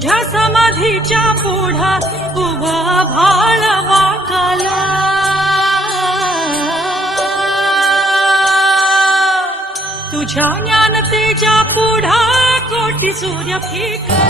तुझ्या समाधीच्या पुढा उभा भाळ वाकाला तुझ्या ज्ञानतेच्या पुढा कोटी सूर्य फिकला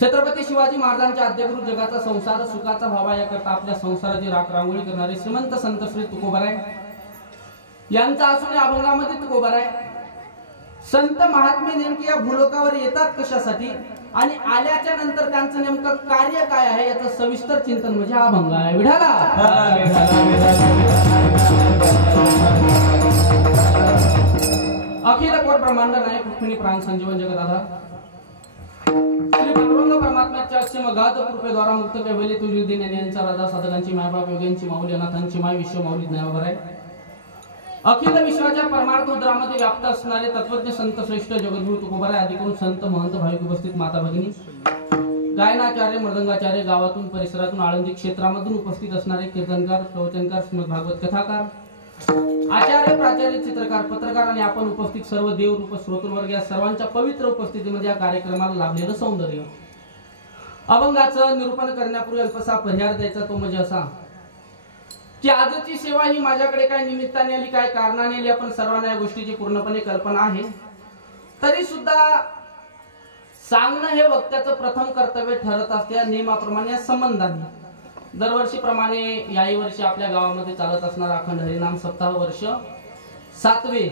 छत्रपती शिवाजी महाराजांच्या आद्यगुरु जगाचा संसार सुखाचा व्हावा याकरता आपल्या संसाराची रांगोळी करणारे श्रीमंत संत श्री तुकोबाराय यांचा असून अभंगामध्ये तुकोबाराय संत महात्मे नेमके या भूलोकावर येतात कशासाठी आणि आल्याच्या नंतर त्यांचं नेमकं कार्य काय आहे याचं सविस्तर चिंतन म्हणजे हा अभंग आहे. विठाला अखिल कोट ब्रह्मांड नायक रुक्मिणी प्राण संजीवन जगदाधार श्री पांडुरंग परमात्म्याच्या अक्षम गात कृपेद्वारा मुक्त कैवल्य तुझी दिन यांचा राजा साधकांची मायबाप योग्यांची माऊली अनाथांची माय विश्व माऊली ज्ञानवर आहे. अखिल विश्वाच्या परमार्थ उद्रामध्ये व्याप्त असणारे तत्वज्ञ संत श्रेष्ठ जगद्गुरु तुकोबाराय आदी करून संत महंत भाविक उपस्थित माता भगिनी गायनाचार्य मृदंगाचार्य गावातून परिसरातून आळंदी क्षेत्रामधून उपस्थित असणारे कीर्तनकार प्रवचनकार श्रीमद भागवत कथाकार आचार्य प्राचार्य चित्रकार पत्रकार आणि आपण उपस्थित सर्व देवरूप श्रोतृवर्ग या सर्वांच्या पवित्र उपस्थितीमध्ये या कार्यक्रमाला लाभलेलं सौंदर्य अभंगाचं निरूपण करण्यापूर्वी अल्पसा परिहार द्यायचा तो म्हणजे असा की आजची सेवा ही माझ्याकडे काय निमित्ताने आली, काय कारणाने आली, आपण सर्वांना या गोष्टीची पूर्णपणे कल्पना आहे. तरी सुद्धा सांगणं हे वक्त्याचं प्रथम कर्तव्य ठरत असते. या नियमाप्रमाणे, या संबंधाने दरवर्षीप्रमाणे याही वर्षी आपल्या गावामध्ये चालत असणारा अखंड हरिनाम सप्ताह वर्ष 7वे.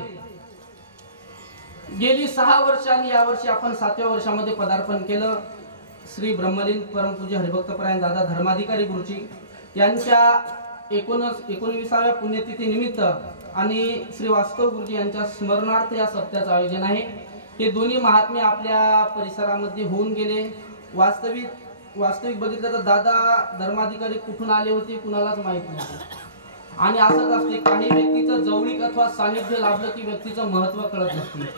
गेली 6 वर्ष आणि यावर्षी आपण 7व्या वर्षामध्ये पदार्पण केलं. श्री ब्रह्मलीन परमपूज्य हरिभक्तपरायण दादा धर्माधिकारी गुरुजी यांच्या 19व्या पुण्यतिथी निमित्त आणि श्री वास्तव गुरुजी यांच्या स्मरणार्थ या सप्त्याचं आयोजन आहे. हे दोन्ही महात्मे आपल्या परिसरामध्ये होऊन गेले. वास्तविक बघितलं तर दादा धर्माधिकारी कुठून आले होते कुणालाच माहित नव्हते. आणि असंच असते, काही व्यक्तीचं जवळीक अथवा सानिध्य लाभलं की व्यक्तीचं महत्व कळत नसते.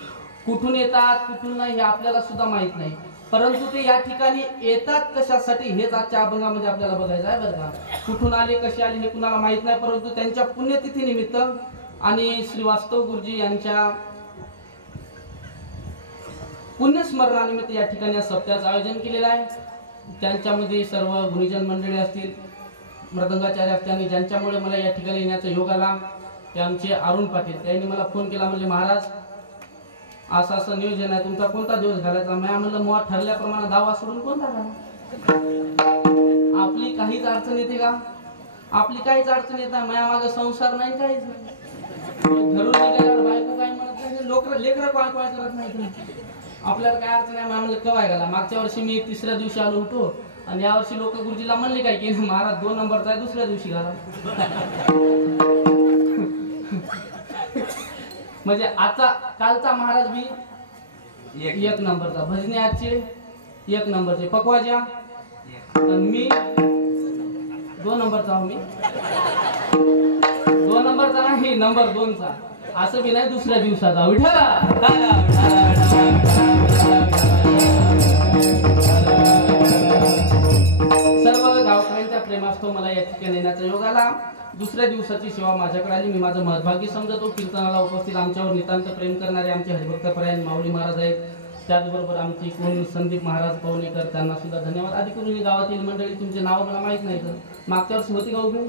कुठून येतात कुठून नाही हे आपल्याला सुद्धा माहित नाही, परंतु ते या ठिकाणी येतात कशासाठी हेच आजच्या अभंगामध्ये आपल्याला बघायचं आहे बरं का. कुठून आले कसे आले हे कुणाला माहित नाही, परंतु त्यांच्या पुण्यतिथी निमित्त आणि श्री वास्तव गुरुजी यांच्या पुण्यस्मरणानिमित्त या ठिकाणी सप्त्याचं आयोजन केलेलं आहे. त्यांच्यामध्ये सर्व गुरुजन मंडळी असतील, मृदंगाचार्य असतील, आणि ज्यांच्यामुळे मला या ठिकाणी येण्याचा योग आला ते आमचे अरुण पाटील. त्यांनी मला फोन केला, म्हणजे महाराज असं असं नियोजन आहे, तुमचा कोणता दिवस घालायचा. मी म्हणलं मग ठरल्याप्रमाणे दावा सोडून कोणता घाला. आपली काहीच अडचण येते का? आपली काहीच अडचण येत नाही. माझ्या मागे संसार नाही, काहीच नाही. घरून निघाल्यावर बायको काय म्हणत नाही, लेकरं काय काय करत नाही. आपल्याला काय अडचण आहे. म्हणलं केव्हा घाला. मागच्या वर्षी मी 3ऱ्या दिवशी आलो होतो आणि यावर्षी लोक गुरुजीला म्हणले काय की महाराज 2 नंबरचा आहे, 2ऱ्या दिवशी घाला. म्हणजे आजचा कालचा महाराज बी 1 नंबरचा, भजने आजचे 1 नंबरचे, पकवाजा मी 2 नंबरचा. मी 2 नंबरचा नाही, नंबर 2चा. असं बी नाही 2ऱ्या दिवसाचा. विठ्ठला सर्व गावकऱ्यांच्या प्रेमास्तव मला या ठिकाणी येण्याचा योग आला. 2ऱ्या दिवसाची सेवा माझ्याकडे आली. मी माझं महत्भागी समजतो. कीर्तनाला उपस्थित आमच्यावर नितांत प्रेम करणारे आमचे हरिभक्तपरायण माऊली महाराज आहेत. त्याचबरोबर आमचे कोण संदीप महाराज पवनेकर, त्यांना सुद्धा धन्यवाद. आधी करून गावातील मंडळी, तुमचे नाव मला माहित नाही. तर मागच्या वर्षी होती का उभे,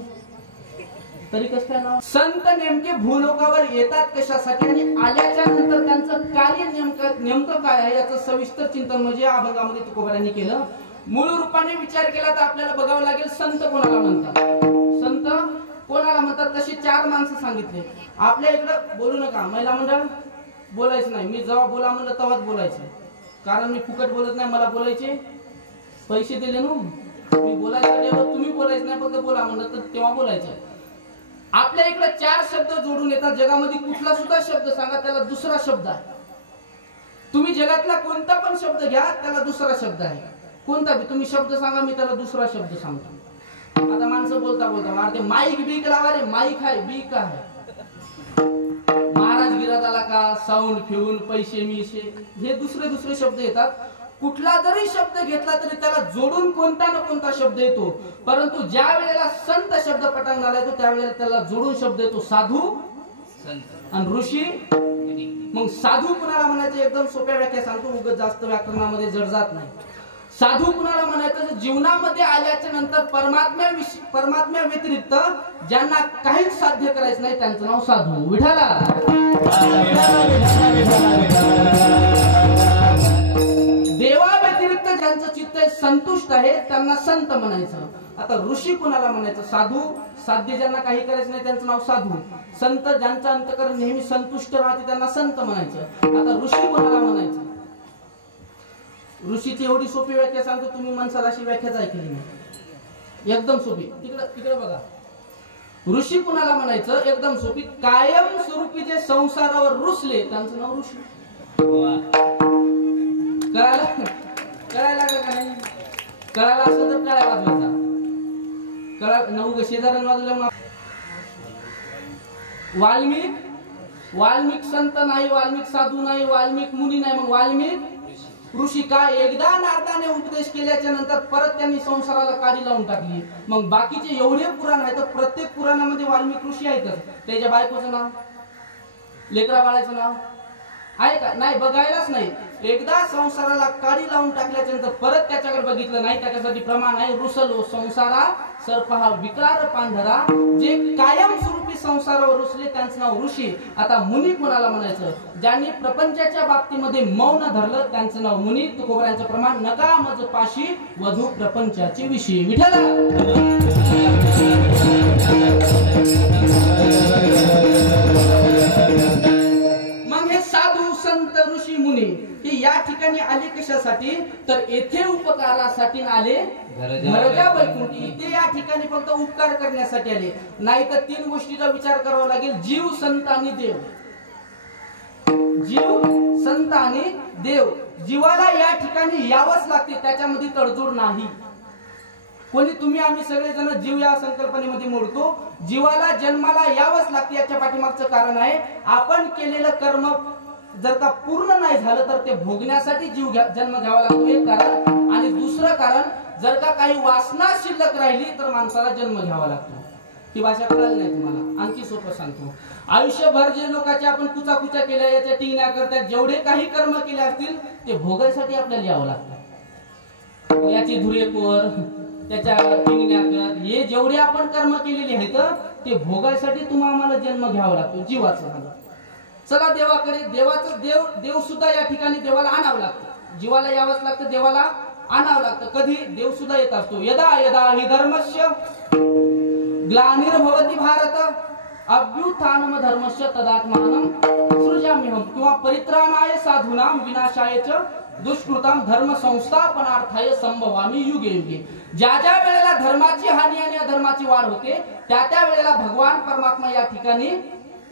तरी कसं काय नाव. संत नेमके भूलोकावर येतात कशासाठी आणि आल्याच्या नंतर त्यांचं कार्य नेमकं काय आहे याचं सविस्तर चिंतन म्हणजे या अभंगामध्ये तुकोबारांनी केलं. मूळ रूपाने विचार केला तर आपल्याला बघावं लागेल संत कोणाला म्हणतात. संत कोणाला म्हणतात तशी 4 माणसं सांगितले. आपल्या इकडं बोलू नका, महिला मंडळ बोलायचं नाही. मी जेव्हा बोला म्हणलं तेव्हाच बोलायचं, कारण मी फुकट बोलत नाही. मला बोलायचे पैसे दिले ना, मी बोलायचं तुम्ही बोलायचं नाही, फक्त बोला म्हणलं तर तेव्हा बोलायचं. आपल्या इकडे 4 शब्द जोडून येतात. जगामध्ये कुठला सुद्धा शब्द सांगा त्याला दुसरा शब्द आहे. तुम्ही जगातला कोणता पण शब्द घ्या त्याला दुसरा शब्द आहे. कोणता बी तुम्ही शब्द सांगा, मी त्याला दुसरा शब्द सांगतो. आता माणसं बोलता बोलता माईक बीक लावा रे, माईक आहे बीक आहे. महाराज गिरात आला का, साऊंड फिरून पैसे मिशे, हे दुसरे शब्द येतात. कुठला जरी शब्द घेतला तरी त्याला जोडून कोणता ना कोणता शब्द येतो. परंतु ज्या वेळेला संत शब्द पटांगणाला येतो त्यावेळेला त्याला जोडून शब्द येतो साधू आणि ऋषी. मग साधू कुणाला म्हणायचं, एकदम सोप्या व्याख्या सांगतो, उगाच जास्त व्याकरणामध्ये जड जात नाही. साधू कुणाला म्हणायचं, जीवनामध्ये आल्याच्या नंतर परमात्म्या व्यतिरिक्त ज्यांना काहीच साध्य करायचं नाही त्यांचं नाव साधू. विठाला देवा व्यतिरिक्त ज्यांचं चित्त संतुष्ट आहे त्यांना संत म्हणायचं. आता ऋषी कुणाला म्हणायचं, साधू. साध्य ज्यांना काही करायचं नाही त्यांचं नाव साधू. संत ज्यांचं अंतःकरण नेहमी संतुष्ट राहते त्यांना संत म्हणायचं. आता ऋषी कुणाला म्हणायचं, ऋषीची एवढी सोपी व्याख्या सांगतो, तुम्ही माणसाला अशी व्याख्याच ऐकली नाही, एकदम सोपी. तिकडे बघा, ऋषी कुणाला म्हणायचं, एकदम सोपी. कायम स्वरूपी जे संसारावर रुसले त्यांचं नाव ऋषी. कळायला लागलं का नाही? कळायला असं तर काय वाजवायचा, नऊ शेजाऱ्यानं वाजवल्या. वाल्मिक संत नाही, वाल्मिक साधू नाही, वाल्मिक मुनी नाही, मग वाल्मिक ऋषी. काय एकदा नारदाने उपदेश केल्याच्या नंतर परत त्यांनी संसाराला काडी लावून टाकली. मग बाकीचे एवढे पुराण आहेत, प्रत्येक पुराणामध्ये वाल्मिक ऋषी आहेतच. त्याच्या बायकोचं नाव, लेकरा बाळाचं नाव, आहे का? नाही, बघायलाच नाही. एकदा संसाराला काडी लावून टाकल्याच्या नंतर परत त्याच्याकडे बघितलं नाही. त्याच्यासाठी प्रमाण आहे, रुसलो संसारा सर्प हा विकार पांढरा. जे कायम स्वरूपी संसारावर रुसले त्यांचं नाव ऋषी. आता मुनी कोणाला म्हणायचं? ज्यांनी प्रपंचाच्या बाबतीमध्ये मौन धरलं त्यांचं नाव मुनी. तुकोबरायांचं प्रमाण, नका मज पाशी वधू प्रपंचाची विषयी. विठ्ठला मग हे साधू संत ऋषी मुनी हे या ठिकाणी आले कशासाठी? तर येथे उपकारासाठी आले. घरजा वैकुंठी इथे या ठिकाणी फक्त उपकार करण्यासाठी आले. नाही तर 3 गोष्टीचा विचार करावा लागेल, जीव, संत आणि देव. जीव, संत आणि देव. जीवाला या ठिकाणी यावंच लागते, त्याच्यामध्ये तडजोड नाही. कोणी तुम्ही आम्ही सगळेजण जीव या संकल्पनेमध्ये मोडतो. जीवाला जन्माला यावंच लागते. याच्या पाठीमागचं कारण आहे, आपण केलेलं कर्म जर का पूर्ण नाही झालं तर ते भोगण्यासाठी जन्म घ्यावा लागतो, एक कारण. आणि दुसरं कारण, जर का काही वासना शिल्लक राहिली तर माणसाला जन्म घ्यावा लागतो. ही भाषा कळली नाही तुम्हाला? आणखी सोपं सांगतो. आयुष्यभर जे लोकांचे आपण कुचाकुचा केल्या, याच्या टिंगण्या करतात, जेवढे काही कर्म केले असतील ते भोगायसाठी आपल्याला यावं लागतं. याची धुरेकोर, त्याच्या टिंगण्या कर, हे जेवढे आपण कर्म केलेले आहेत ते भोगायसाठी तुम्हाला आम्हाला जन्म घ्यावा लागतो, जीवाचा. चला देवाकडे. देवाचं देव सुद्धा या ठिकाणी देवाला आणावं लागतं. जीवाला यावंच लागतं, देवाला आणावं लागतं. कधी? देव सुद्धा येत असतो. यदा यदा हि धर्मस्य ग्लानिर्भवति भारत अभ्युत्थानम धर्मस्य तदात्मानं सृजाम्यहम्. किंवा परित्राणाय साधूनां विनाशाय च दुष्कृतां धर्म संस्थापनार्थाय संभवामी युगे युगे. ज्या ज्या वेळेला धर्माची हानी आणि अधर्माची वाढ होते त्या वेळेला भगवान परमात्मा या ठिकाणी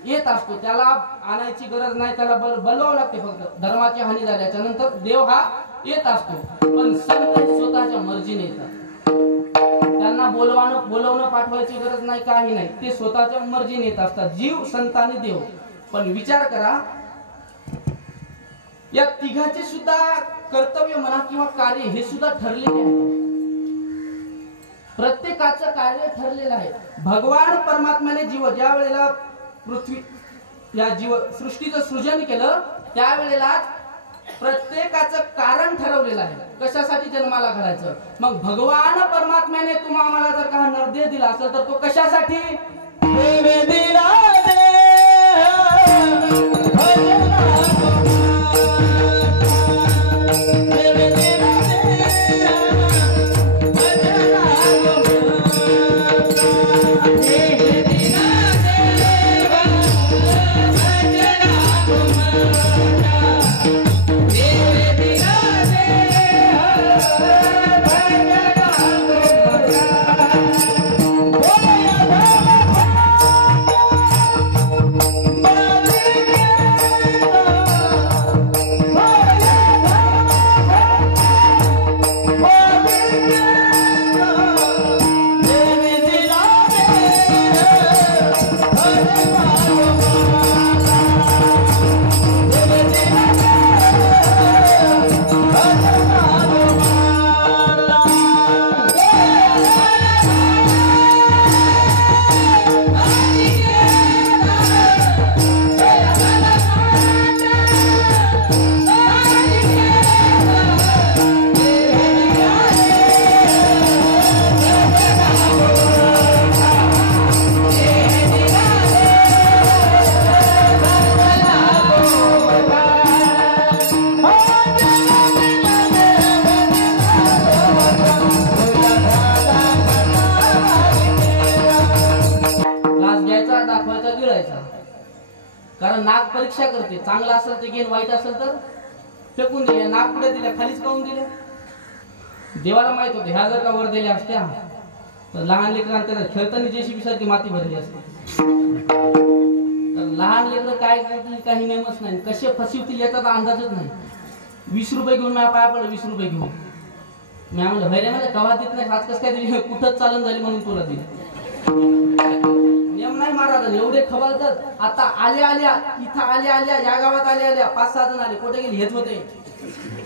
येत असतो. त्याला आणायची गरज नाही, त्याला बोलवावं लागते. फक्त धर्माची हानी झाल्याच्या नंतर देव हा येत असतो. पण संत स्वतःच्या मर्जीने येतात. त्यांना बोलवणं पाठवायची गरज नाही, काही नाही. ते स्वतःच्या मर्जीने येत असतात, जीव, संत आणि देव. पण विचार करा, या तिघाचे सुद्धा कर्तव्य म्हणा किंवा कार्य हे सुद्धा ठरलेले आहे. प्रत्येकाचं कार्य ठरलेलं आहे. भगवान परमात्म्याने जीव ज्या वेळेला पृथ्वी या जीव सृष्टीचं सृजन केलं त्यावेळेला प्रत्येकाचं कारण ठरवलेलं आहे, कशासाठी जन्माला घालायचं. मग भगवान परमात्म्याने तुम्हाला जर का नरदेह दिला असेल तर तो कशासाठी? कारण नाक परीक्षा करते, चांगला असेल ते घेऊन, वाईट असेल तर फेकून दिल्या. नाक पुढे दिल्या, खालीच काऊन दिल्या? देवाला माहित होते ह्या जर का वर दिल्या असत्या तर लहान लेकरांना खेळताना जेसीबी सारखी माती भरली असते. तर लहान लेकर काय करतील काही नेमच नाही, कसे फसवतील याचा अंदाजच नाही. 20 रुपये घेऊन माझ्या पाया पडलं, 20 रुपये घेऊन. मी म्हणलं भैरे मला कवा देत नाही, आज कसं काय दिली, कुठंच चालन झाली म्हणून तुला दिली. नियम नाही महाराज, एवढे खबरदार. आता आल्या इथं आल्या या गावात आल्या 5-6 जण आले. कुठे गेले? हेच होते.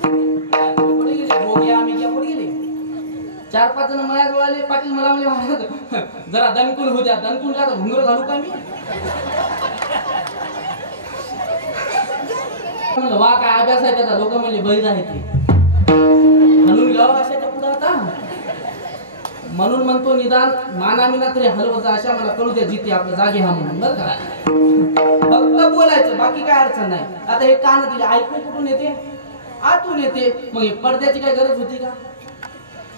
कुठे गेले? भोग्या आम्ही कुठे गेले? 4-5 जण माझ्याजवळ आले. पाटील मला म्हणले जरा दणकून होऊ द्या. दणकून घुंगर घालू का मी? म्हणलं वा काय अभ्यास आहे त्याचा, लोक म्हणले बैल आहे ते म्हणून गाव अशाच्या पुढे आता म्हणून म्हणतो निदान मानामिना तरी हलवचा अशा मला कळू द्या जिथे आपल्या जागे हा म्हणून बरं का. फक्त बोलायचं बाकी काय अडचण नाही. आता हे कान दिले ऐकून कुठून येते, आतून येते. मग पडद्याची काय गरज होती का,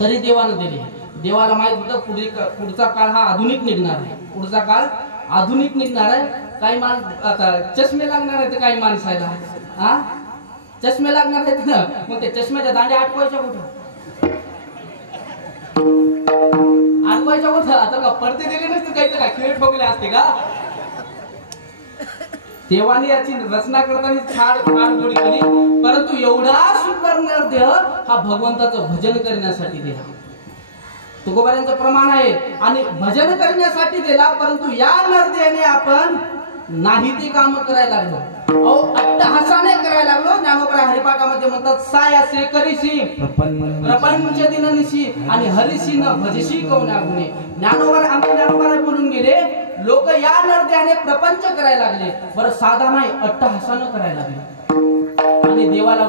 तरी देवानं दिले. देवाला माहित होतं पुढचा काळ हा आधुनिक निघणार आहे, पुढचा काळ आधुनिक निघणार आहे. काही आता चष्मे लागणार आहेत काही माणसाला, हा चष्मे लागणार आहेत ना, मग ते चष्म्याच्या दांड्या आटवायच्या कुठं, आटवायच्या कुठं. आता का पडदे दिले नसते काही काय खेळ ठोकले असते का. देवाने याची रचना करताना फार गोडी केली, परंतु एवढा सुंदर नरदेह हा भगवंताचं भजन करण्यासाठी दिला. तुकोबारांचं प्रमाण आहे आणि भजन करण्यासाठी दिला, परंतु या नरदेहाने आपण नाही ते काम करायला लागलो, अट्टहासाने करायला लागलो. ज्ञानोबा हरिपाठामध्ये म्हणतात सायासे करीशी प्रपंच दिननिशी आणि हरिशी न भजशी कवना गुणे. आमचे ज्ञानोबा बोलून गेले लोक या नरदेहाने प्रपंच करायला लागले, बरं साधा नाही अट्टहासानं करायला लागले आणि देवाला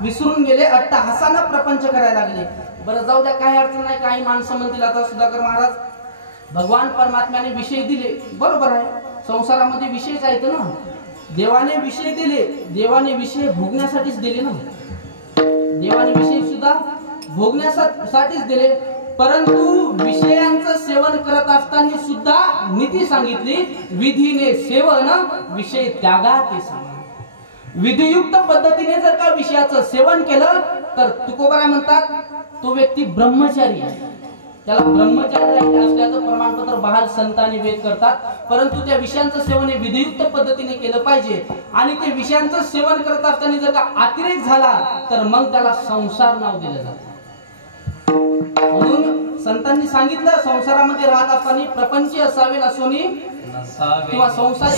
विसरून गेले, अट्टहासानं प्रपंच करायला लागले. बरं जाऊ द्या काही अडचण नाही. काही माणसं म्हणतील आता सुधाकर महाराज भगवान परमात्म्याने विषय दिले, बरोबर आहे, संसारामध्ये विषयच आहेत ना, देवाने विषय दिले, देवाने विषय भोगण्यासाठीच दिले ना, देवाने विषय सुद्धा भोगण्यासाठीच दिले. परंतु विषयांचं सेवन करत असताना सुद्धा नीती सांगितली, विधीने सेवन विषय त्यागा ते सांगा. विधियुक्त पद्धतीने जर का विषयाचं सेवन केलं तर तुकोबारा म्हणतात तो व्यक्ती ब्रह्मचारी आहे, त्याला ब्रह्मचारी असल्याचं प्रमाणपत्र बहाल संतांनी वेद करतात. परंतु त्या विषयांचं सेवन हे विधियुक्त पद्धतीने केलं पाहिजे आणि ते विषयांचं सेवन करत असताना जर का अतिरेक झाला तर मग त्याला संसार नाव दिलं जातं. म्हणून संतांनी सांगितलं संसारामध्ये राहत असताना प्रपंची असावे नसोनी किंवा संसार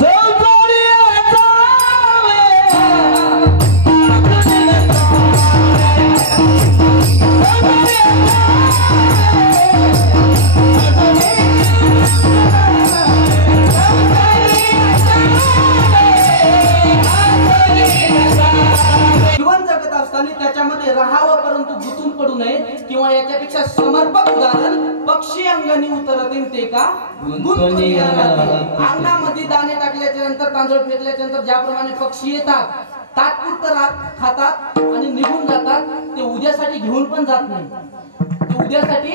जीवन जगत असताना त्याच्यामध्ये राहावं परंतु गुंतून पडू नये. किंवा याच्यापेक्षा समर्पक उदाहरण पक्षी अंगणी उतरते ते का अंगणामध्ये दाणे टाकल्याच्या नंतर तांदूळ फेकल्याच्या नंतर ज्याप्रमाणे पक्षी येतात तात्पुरतं खातात आणि निघून जातात, ते उद्यासाठी घेऊन पण जात नाही, ते उद्यासाठी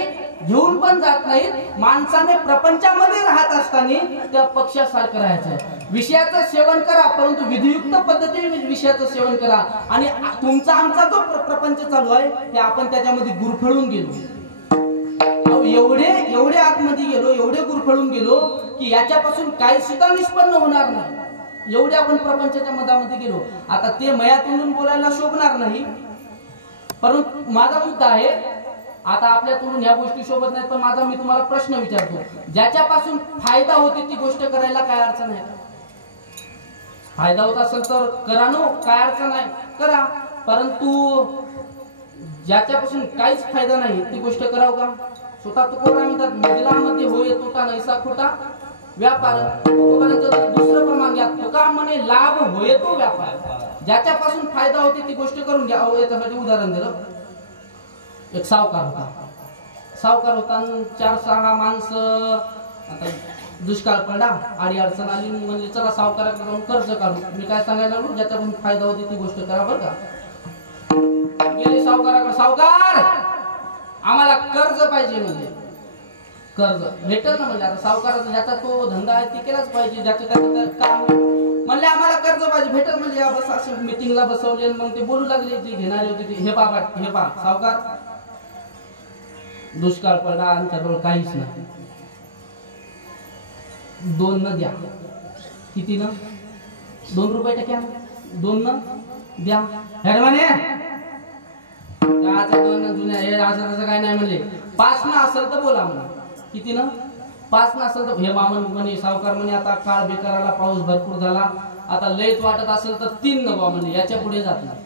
घेऊन पण जात नाहीत. माणसाने प्रपंचामध्ये राहत असताना त्या पक्षासारखं राहायचं. विषयाचं सेवन करा परंतु विधियुक्त पद्धतीने विषयाचं सेवन करा. आणि तुमचा आमचा जो प्रपंच चालू आहे ते आपण त्याच्यामध्ये गुरफळून गेलो, एवढे आतमध्ये गेलो, एवढे गुरफळून गेलो की याच्यापासून काही सुद्धा निष्पन्न होणार नाही. एवढे आपण प्रपंचाच्या मधामध्ये गेलो. आता ते मयातून बोलायला शोभणार नाही, परंतु माझा मुद्दा आहे आता आपल्यातून ह्या गोष्टी शोभत नाहीत, पण माझा मी तुम्हाला प्रश्न विचारतो, ज्याच्यापासून फायदा होते ती गोष्ट करायला काय अडचण आहे? फायदा होत असेल तर करा नो, काय अडचण आहे करा. परंतु ज्याच्यापासून काहीच फायदा नाही ती गोष्ट कराव का? स्वतः तुकोबा म्हणतात मिगलामध्ये होय तोटा नैसा खोटा व्यापार. दुसरं प्रमाण घ्या, तुका म्हणे लाभ होय तो व्यापार. ज्याच्यापासून फायदा होते ती गोष्ट करून घ्या. याच्यासाठी उदाहरण दिलं, एक सावकार होता 4-6 माणसं, आता दुष्काळ पडला आडी अडचण आली, म्हणजे चला सावकाराकडे जाऊन कर्ज काढू. मी काय सांगायला लागलो, ज्याच्यापासून फायदा होते ती गोष्ट करा बरं का. गेले सावकाराकडे, सावकार आम्हाला कर्ज पाहिजे, म्हणजे कर्ज भेटल ना, म्हणजे आता सावकाराचा ज्याचा तो धंदा आहे ती केलाच पाहिजे, ज्याचं त्याचं काम म्हणले आम्हाला कर्ज पाहिजे भेटल. म्हणजे बस असं मीटिंगला बसवले, मग ते बोलू लागले जी घेणारी होती ती, हे पा सावकार दुष्काळ पडला आमच्याजवळ काहीच नाही, 2 न द्या. किती न? 2 रुपये टक्क्या 2 न द्या. म्हणे जुन्या हे असं काय नाही म्हणले, 5 न असेल तर बोला म्हणा. किती न? 5 न असेल तर हे मामन म्हणे सावकार म्हणे आता काळ बेकाराला पाऊस भरपूर झाला, आता लयच वाटत असेल तर 3 न बा म्हणजे, याच्या पुढे जात नाही.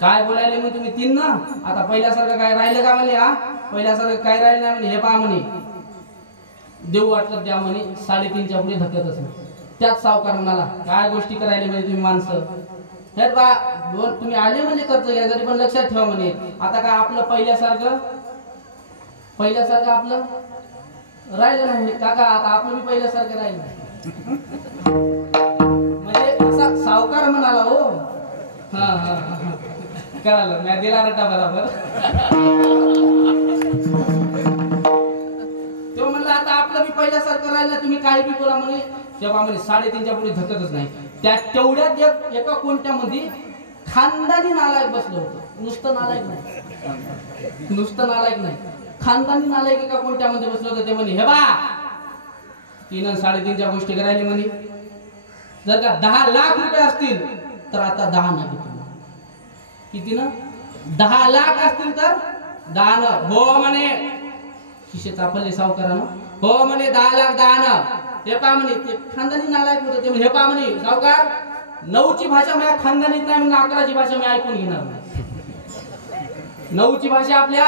काय बोलायले मग तुम्ही 3 न? आता पहिल्यासारखं काय राहिलं का म्हणे? हा पहिल्यासारखं काय राहिलं नाही म्हणे. हे पहा म्हणे देऊ वाटलं द्या म्हणे, 3.5च्या पुढे धक्कतच नाही. त्याच सावकार म्हणाला काय गोष्टी करायला म्हणजे तुम्ही माणसं हे बा तुम्ही आले म्हणजे कर्ज घ्यायसाठी पण लक्षात ठेवा म्हणे आता काय आपलं पहिल्यासारखं आपलं राहिलं नाही काका आता आपलं मी पहिल्यासारखं राहिलं म्हणजे असा सावकार म्हणाला हो हा हा कळालं मी दिला रटा बरोबर तो म्हणला आता आपलं मी पहिल्यासारखं राहिलं तुम्ही काही बी बोला म्हणे तेव्हा म्हणे 3.5च्या पुढे धकतच नाही त्या तेवढ्यात एका कोणत्या मध्ये खानदानी नालायक बसलं होतं नुसतं नालायक नाही खानदानी नालायक एका कोणत्या मध्ये बसलं होतं ते म्हणे हे बा 3 आणि 3.5च्या गोष्टी करायला म्हणे जर का 10 लाख रुपये असतील तर आता 10 न घेतो किती ना 10 लाख असतील तर 10 न हो म्हणे खिशे चापले सावकारानं हो म्हणे 10 लाख 10 न हे पा म्हणे ते खानदानी नालायक होतं ते हे पा म्हणे सावकार 9ची भाषा माझ्या खानदानीत नाही म्हणजे 11ची भाषा मी ऐकून घेणार नाही 9ची भाषा आपल्या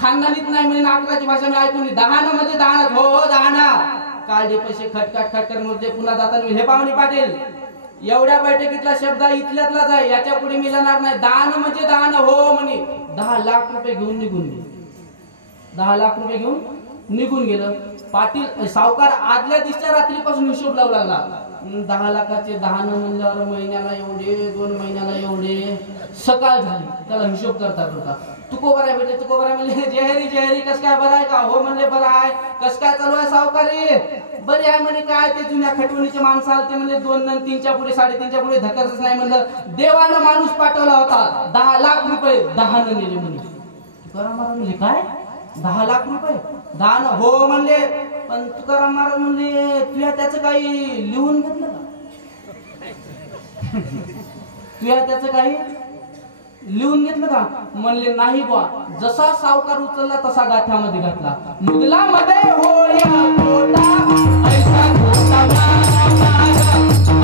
खानदानीत नाही म्हणजे 11ची भाषा मी ऐकून घे 10 न मध्ये 10 न हो 10 न काढले पैसे खटखट मध्ये पुन्हा जाताना हे पा म्हणे पाटील एवढ्या बैठकीतला शब्द इथल्यातलाच आहे याच्या पुढे मी जाणार नाही 10 न म्हणजे 10 न हो म्हणे 10 लाख रुपये घेऊन निघून गेले 10 लाख रुपये घेऊन निघून गेलं पाटील सावकार आदल्या दिवशीच्या रात्रीपासून हिशोब लावू लागला 10 लाखाचे 10 न म्हणल्यावर महिन्याला एवढे 2 महिन्याला एवढे सकाळ झाली त्याला हिशोब करतात होता तुको बराय बेटे तुको बराय म्हणले जेहरी कस काय बराय का हो म्हणले बरं आहे कस काय चालू आहे सावकारी बरे आहे म्हणे काय ते जुन्या खटवणीचे माणसं आले ते म्हणले 2 न 3च्या पुढे 3.5च्या पुढे धकतच नाही म्हणलं देवानं माणूस पाठवला होता 10 लाख रुपये 10 न नेले म्हणे तुकाराम महाराज म्हणले काय 10 लाख रुपये 10 न हो म्हणले पण तुकाराम महाराज म्हणले तुया त्याचं काही लिहून घेतलं का तुया त्याचं काही लिहून घेतलं का म्हणले नाही बा जसा सावकार उचलला तसा गाठ्यामध्ये घातला मुदला मध्ये होया पोटा ऐसा पोटा ऐसा पोटा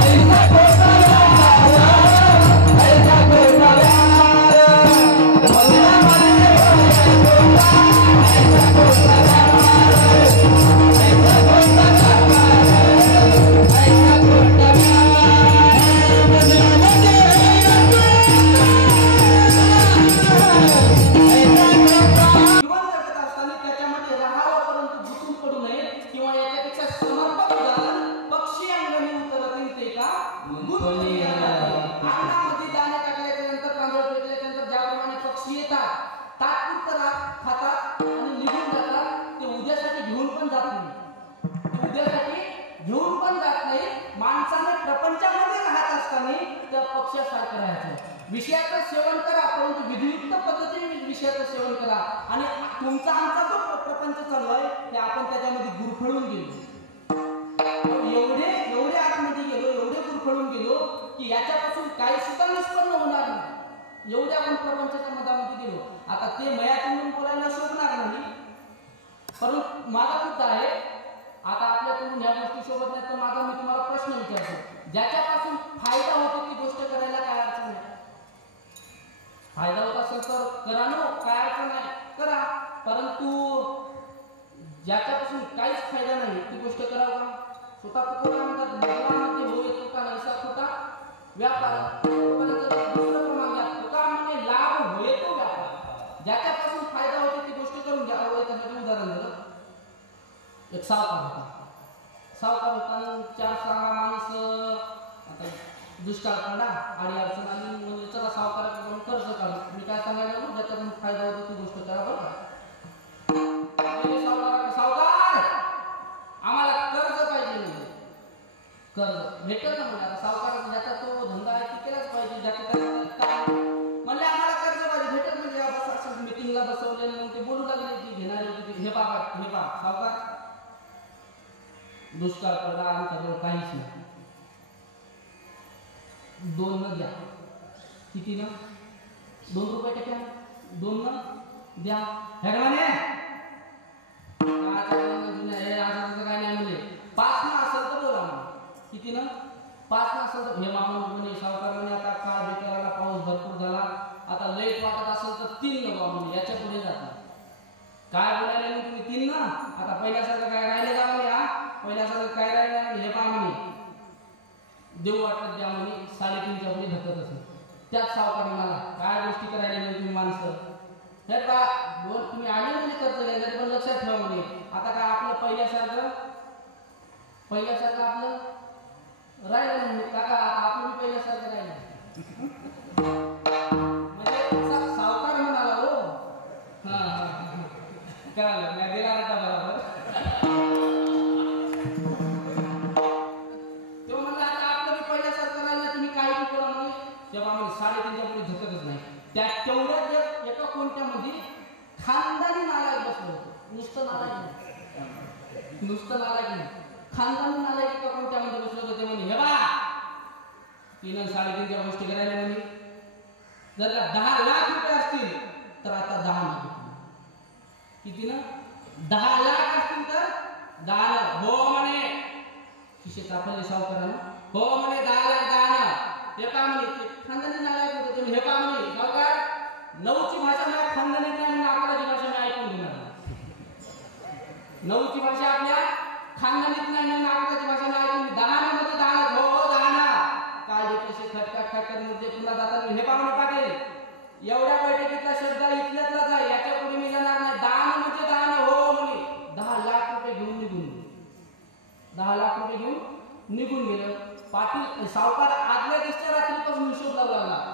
विषयाचं सेवन करा परंतु विधियुक्त पद्धतीने विषयाचं सेवन करा आणि तुमचा आमचा जो प्रपंच चालू आहे ते आपण त्याच्यामध्ये गुरफळून गेलो एवढे आतमध्ये गेलो एवढे गुरफळून गेलो की याच्यापासून काही सुद्धा निष्पन्न होणार नाही एवढे आपण प्रपंचाच्या मधामध्ये गेलो आता ते मयातून बोलायला शोभणार नाही परंतु माझा मुद्दा आहे आता आपल्याकडून ह्या गोष्टी शोभत नाही तर माझा मी तुम्हाला प्रश्न विचारतो ज्याच्यापासून फायदा होतो ती गोष्ट करायला काय अडचण नाही फायदा होत असेल तर करा ना काय अडचण नाही करा परंतु ज्याच्यापासून काहीच फायदा नाही ती गोष्ट करावं का स्वतः कुठे म्हणतात भगवानामध्ये होय तुका नैसा खोटा व्यापार दुसरं प्रमाण घ्या तुका म्हणजे लाभ होय तो व्यापार ज्याच्यापासून फायदा होतो ती गोष्ट करून घ्या त्यासाठी उदाहरण दिलं एक सावकार होता 4-6 माणसं आता दुष्काळ पडला आणि अडचण आली म्हणजे चला सावकाराकडून कर्ज काढू मी काय सांगायला ज्याच्यातून फायदा होतो ती गोष्ट करा बरं का सावकार आम्हाला कर्ज पाहिजे म्हणजे कर्ज भेटल ना म्हणजे सावकाराचा ज्याचा तो धंदा आहे ती केलाच पाहिजे ज्याचा म्हणले आम्हाला कर्ज पाहिजे भेटत म्हणजे मीटिंगला बसवले मग ते बोलू लागले की घेणारे हे बा सावकार दुष्काळ पडला आमच्याजवळ काहीच नाही 2 न द्या किती ना 2 रुपये टक्क्या 2 न द्या हेडवाने काय नाही म्हणजे 5 न असेल तर बोला किती ना 5 न असेल तर हे मामा म्हणे सावकाराने आता काळ बेकाराला पाऊस भरपूर झाला आता लेट वाटत असेल तर 3 न बा म्हणे याच्या पुढे जात काय बोलायला तुम्ही 3 ना आता पहिल्यासारखं काय राहिले का म्हणे हा पहिल्यासारखं काय राहिलं हे पा म्हणे धकतच नाही. त्याच सावकारी मला काय गोष्टी करायला नाही तुम्ही माणसं. हे का दोन तुम्ही आले म्हणजे कर्ज घ्यायचं पण लक्षात ठेवा म्हणजे आता काय आपलं पहिल्यासारखं आपलं राहिलं नाही काका. आपण पहिल्यासारखं राहिलं म्हणजे सावकार म्हणाला हो. हा कळालं मी गेला का बरोबर. तो म्हणला आता आपलं पहिल्यासारखं राहिलं तुम्ही काही करा म्हणजे तेव्हा आम्ही 3.5च्या पुढे धकतच नाही. त्या तेवढ्यात एका कोणत्या मध्ये खानदानी नालायक बसलो होतो. नुसतं नालायक नाही खानदानी नालायक एका कोणत्या मध्ये बसलो होतो. ते म्हणजे हे बा 3 आणि 3.5च्या गोष्टी करायला म्हणजे जर 10 लाख रुपये असतील तर आता 10 नाही किती ना 10 लाख असतील तर 10 हो म्हणे खिशे तापले सावकारांना हो म्हणे 10 लाख 10 ना हे का म्हणे खानदानी नालायक होते. तुम्ही हे का म्हणे सावकार 9ची भाषा मला खानदानीत नाही आणि 11ची भाषा मी ऐकून घेणार. 9ची भाषा आपल्या खानदानीत नाही आणि 11ची भाषा मी ऐकून 10 मध्ये 10 हो 10 ना काय पैसे खटखट मध्ये पुन्हा जाताना हे पाहुणे पाटील एवढ्या बैठकीतला शब्द इथल्यातलाच आहे याच्या पुढे मी जाणार नाही. 10 म्हणजे 10 हो म्हणे 10 लाख रुपये घेऊन निघून गेलं. पाटील सावकार आदल्या दिवशी रात्रीपासून हिशोब लावला लागला.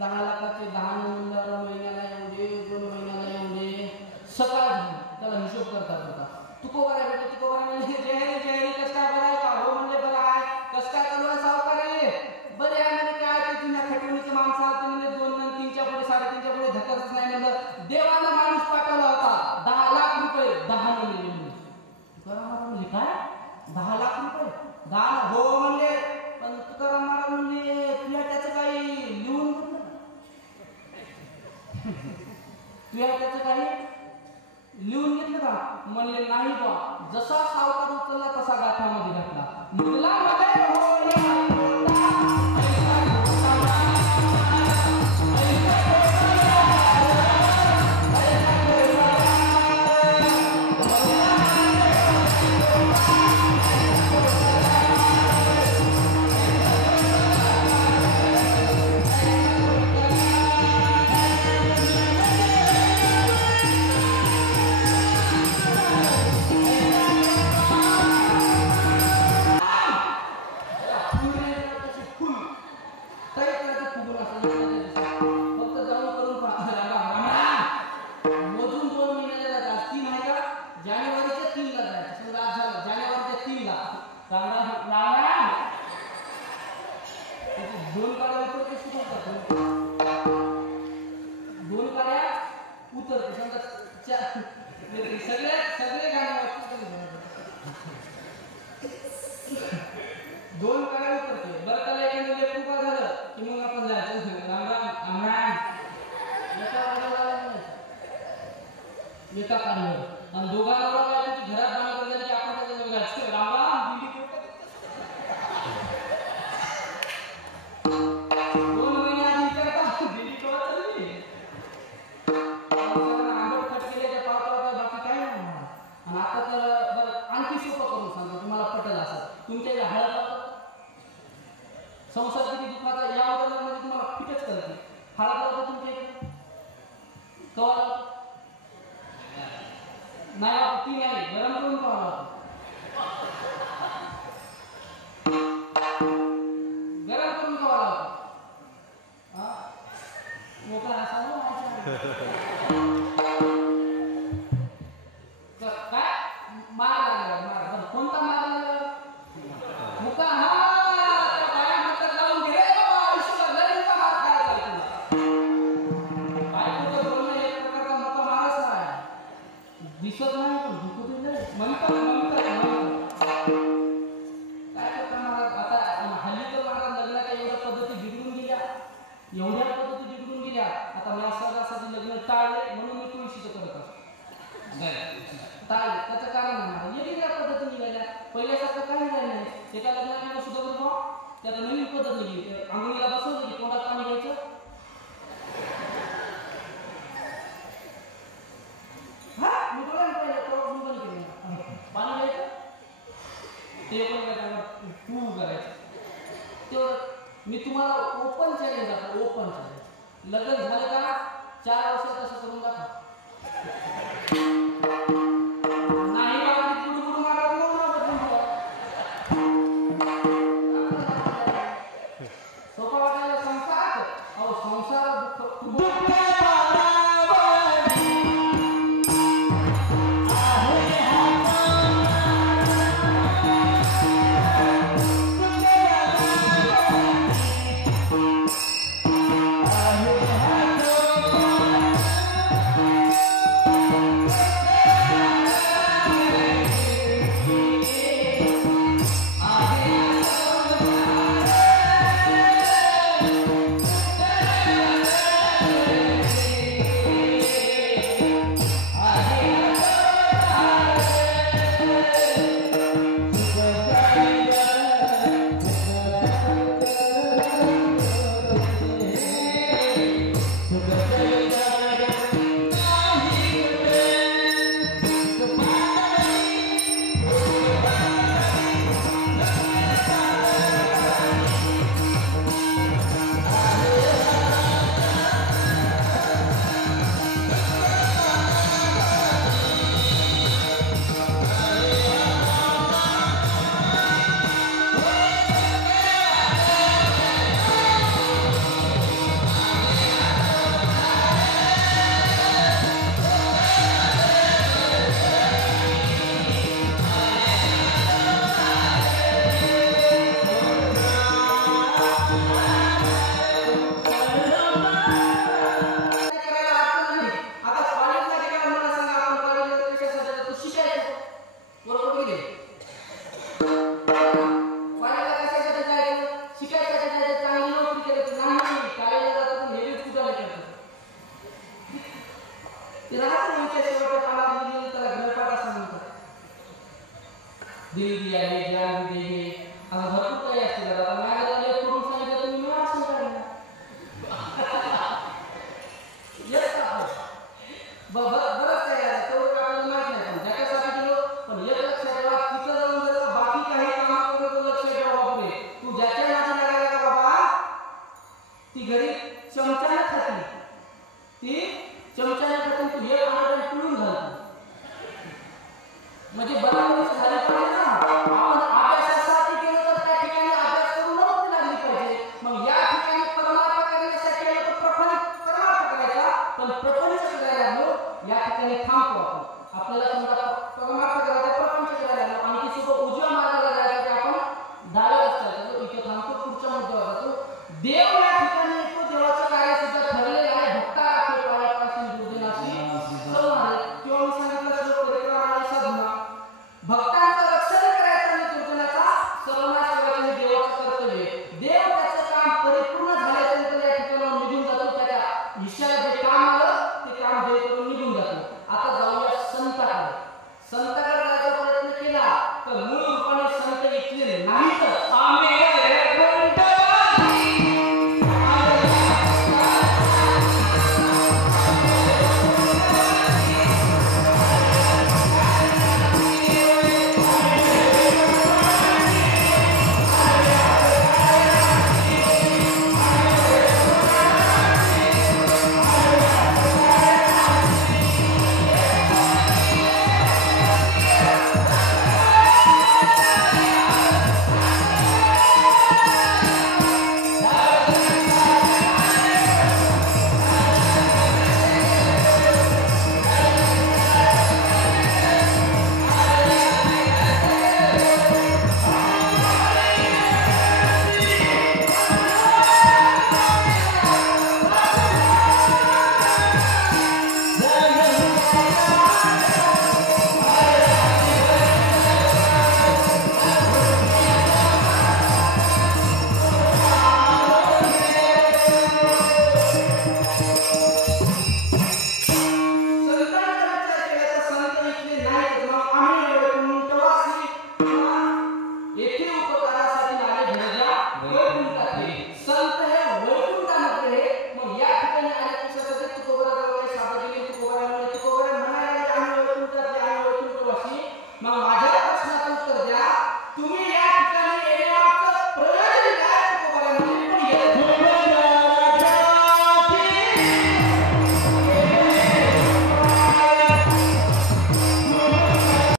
10 लाखाचे 10 म्हणल्यावर महिन्याला एवढे 2 महिन्याला एवढे सकाळ झाली त्याला हिशोब करतात होता. तुकोबरा म्हणजे जयरी कस काय बरं आहे का हो म्हणले बरं आहे कस काय चालू आहे सावकार बरे आहे म्हणजे काय ते जुन्या खटवणीचे माणसं आलते म्हणजे 2 आणि 3च्या पुढे 3.5च्या पुढे धक्काच नाही म्हणलं. देवाला माणूस पाठवला होता 10 लाख रुपये 10 म्हणले म्हणजे काय 10 लाख रुपये 10 हो म्हणले. पण तुकाराम महाराज म्हणले तुला त्याचं काही लिहून घेतलं का म्हणले नाही बा. जसा सावकार उचलला तसा गाठामध्ये घातला मुलामध्ये सगळे गाणे दोन काळे उतरते बरं त्याला एखादं लेकरू का झालं की मग आपण जायचं राम राम एका काढलं आणि दोघांना घरात जाणं की आपण त्याच्या जायचं राम राम तुमच्या हळद संसार किती दुःखाचा या उदाहरणामध्ये तुम्हाला फिटच करते. हळद होता तुमच्या इकडे नाही ती नाही गरम करून गरम करून मोकळा असा काय मार लागला कोणता मार लागला मुका हा त्या बाया हातात लावून घे बाबा आयुष्याला लय मुका मार खायला तुला काय तुझं बोलणं एक प्रकारचा मुका मारच आहे दिसत नाही पण दुखत नाही म्हणतात काय करता महाराज आता हल्ली तर महाराज लग्नाच्या एवढ्या पद्धती बिघडून गेल्या आता मला सगळ्यासाठी लग्न टाळले म्हणून मी तुळशीचं करत असतो टाळले त्याचं कारण आहे वेगवेगळ्या पद्धती निघाल्या पहिल्यासारखं काही झालं नाही एका लग्नाला सुद्धा करतो त्यात नवीन पद्धत निघली अंगणीला बसवलं की तोंडात पाणी घ्यायचं हा मी डोळ्यात पाहिलं पाणी घ्यायचं ते पण तू करायचं तेवढं मी तुम्हाला ओपन चॅलेंज सोपा वाटायला संसार, अहो संसार दुःख म्हणजे बराबर झाले